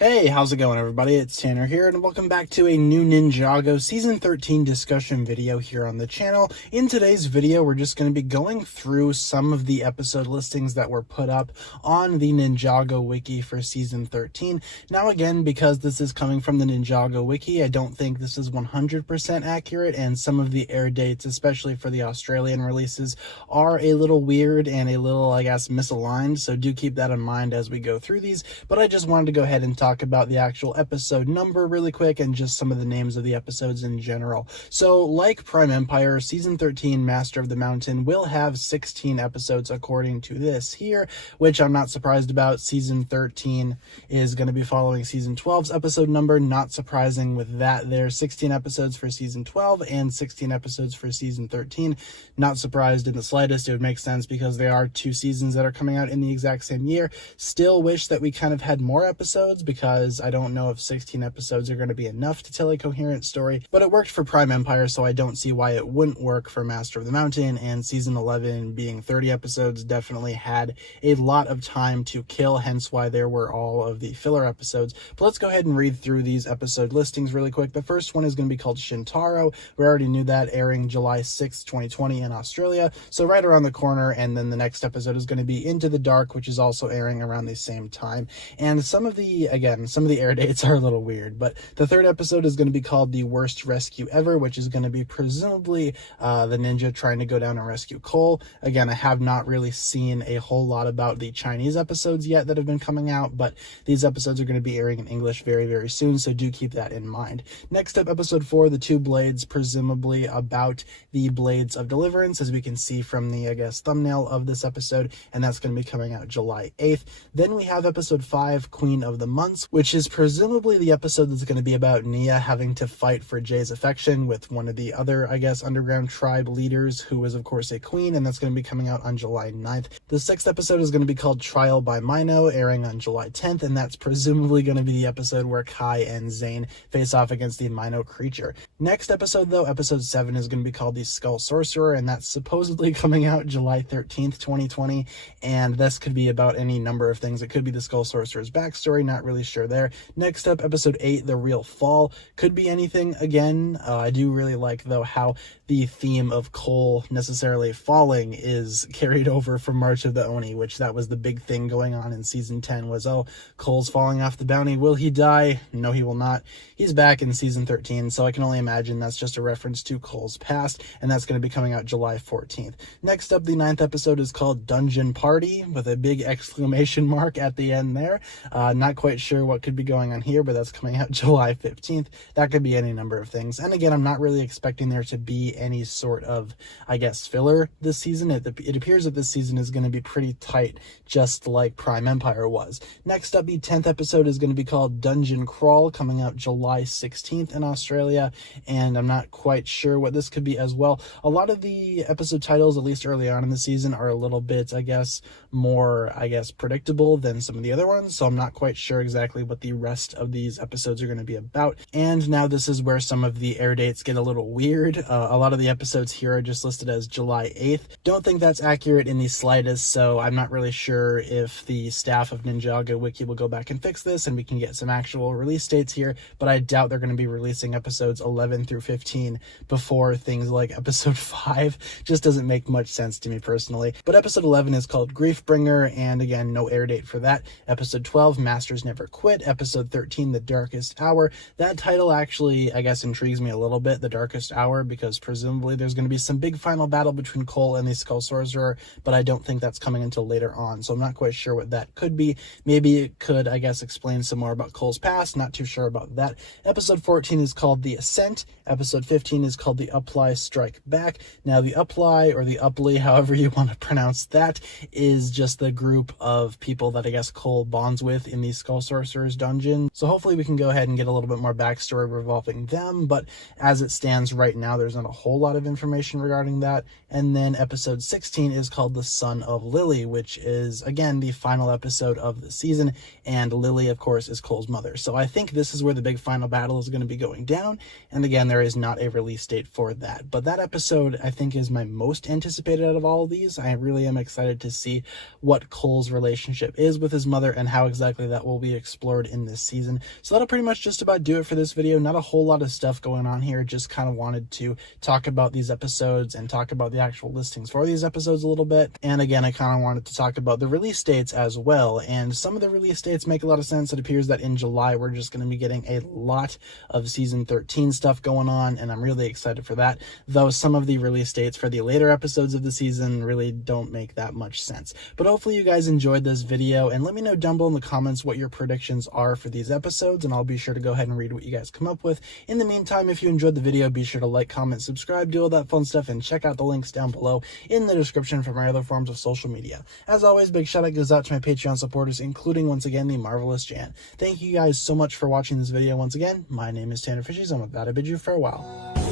Hey, how's it going, everybody? It's Tanner here, and welcome back to a new Ninjago Season 13 discussion video here on the channel. In today's video, we're just going to be going through some of the episode listings that were put up on the Ninjago wiki for Season 13. Now, again, because this is coming from the Ninjago wiki, I don't think this is 100% accurate, and some of the air dates, especially for the Australian releases, are a little weird and a little, I guess, misaligned, so do keep that in mind as we go through these. But I just wanted to go ahead and talk about the actual episode number really quick and just some of the names of the episodes in general. So, like Prime Empire, Season 13 Master of the Mountain will have 16 episodes according to this here, which I'm not surprised about. Season 13 is going to be following Season 12's episode number. Not surprising with that. There's 16 episodes for Season 12 and 16 episodes for Season 13. Not surprised in the slightest. It would make sense because there are two seasons that are coming out in the exact same year. Still wish that we kind of had more episodes because I don't know if 16 episodes are going to be enough to tell a coherent story, but it worked for Prime Empire, so I don't see why it wouldn't work for Master of the Mountain, and Season 11 being 30 episodes definitely had a lot of time to kill, hence why there were all of the filler episodes. But let's go ahead and read through these episode listings really quick. The first one is going to be called Shintaro. We already knew that, airing July 6th, 2020 in Australia, so right around the corner, and then the next episode is going to be Into the Dark, which is also airing around the same time. And some of the air dates are a little weird, but the third episode is going to be called The Worst Rescue Ever, which is going to be presumably the ninja trying to go down and rescue Cole. Again, I have not really seen a whole lot about the Chinese episodes yet that have been coming out, but these episodes are going to be airing in English very, very soon, so do keep that in mind. Next up, episode 4, The Two Blades, presumably about the Blades of Deliverance, as we can see from the, thumbnail of this episode, and that's going to be coming out July 8th. Then we have episode 5, Queen of the Months, which is presumably the episode that's going to be about Nia having to fight for Jay's affection with one of the other, underground tribe leaders, who is, of course, a queen, and that's going to be coming out on July 9th. The sixth episode is going to be called Trial by Mino, airing on July 10th, and that's presumably going to be the episode where Kai and Zane face off against the Mino creature. Next episode, though, episode 7, is going to be called The Skull Sorcerer, and that's supposedly coming out July 13th, 2020, and this could be about any number of things. It could be the Skull Sorcerer's backstory, not really sure there. Next up, episode 8, The Real Fall, could be anything again. I do really like, though, how the theme of Cole necessarily falling is carried over from March of the Oni, which that was the big thing going on in Season 10 was, oh, Cole's falling off the bounty. Will he die? No, he will not. He's back in Season 13, so I can only imagine that's just a reference to Cole's past, and that's going to be coming out July 14th. Next up, the 9th episode is called Dungeon Party, with a big exclamation mark at the end there. Not quite sure what could be going on here, but that's coming out July 15th. That could be any number of things. And again, I'm not really expecting there to be any sort of, filler this season. It appears that this season is going to be pretty tight, just like Prime Empire was. Next up, the 10th episode is going to be called Dungeon Crawl, coming out July 16th in Australia, and I'm not quite sure what this could be as well. A lot of the episode titles, at least early on in the season, are a little bit, more, predictable than some of the other ones, so I'm not quite sure exactly what the rest of these episodes are going to be about. And now this is where some of the air dates get a little weird. A lot of the episodes here are just listed as July 8th. Don't think that's accurate in the slightest, so I'm not really sure if the staff of Ninjago Wiki will go back and fix this and we can get some actual release dates here, but I doubt they're going to be releasing episodes 11 through 15 before things like episode 5. Just doesn't make much sense to me personally. But episode 11 is called Griefbringer, and again, no air date for that. Episode 12, Masters Never Quit. Episode 13, The Darkest Hour. That title actually, intrigues me a little bit, The Darkest Hour, because presumably there's going to be some big final battle between Cole and the Skull Sorcerer, but I don't think that's coming until later on, so I'm not quite sure what that could be. Maybe it could, explain some more about Cole's past. Not too sure about that. Episode 14 is called The Ascent. Episode 15 is called The Upply Strike Back. Now, the Upply, or the Upply, however you want to pronounce that, is just the group of people that Cole bonds with in the Skull Sorcerer's dungeon. So hopefully we can go ahead and get a little bit more backstory revolving them, but as it stands right now, there's not a whole lot of information regarding that. And then episode 16 is called The Son of Lily, which is, again, the final episode of the season, and Lily, of course, is Cole's mother. So I think this is where the big final battle is going to be going down, and again, there is not a release date for that. But that episode, I think, is my most anticipated out of all of these. I really am excited to see what Cole's relationship is with his mother and how exactly that will be explored in this season. So that'll pretty much just about do it for this video. Not a whole lot of stuff going on here, just kind of wanted to talk about these episodes and talk about the actual listings for these episodes a little bit. And again, I kind of wanted to talk about the release dates as well, and some of the release dates make a lot of sense. It appears that in July we're just going to be getting a lot of season 13 stuff going on, and I'm really excited for that, though some of the release dates for the later episodes of the season really don't make that much sense. But hopefully you guys enjoyed this video, and let me know down below in the comments what your predictions are for these episodes, and I'll be sure to go ahead and read what you guys come up with. In the meantime, if you enjoyed the video, be sure to like, comment, subscribe, do all that fun stuff, and check out the links down below in the description for my other forms of social media. As always, big shout out goes out to my Patreon supporters, including once again the marvelous Jan. Thank you guys so much for watching this video once again. My name is TannerFishies, and with that I bid you farewell.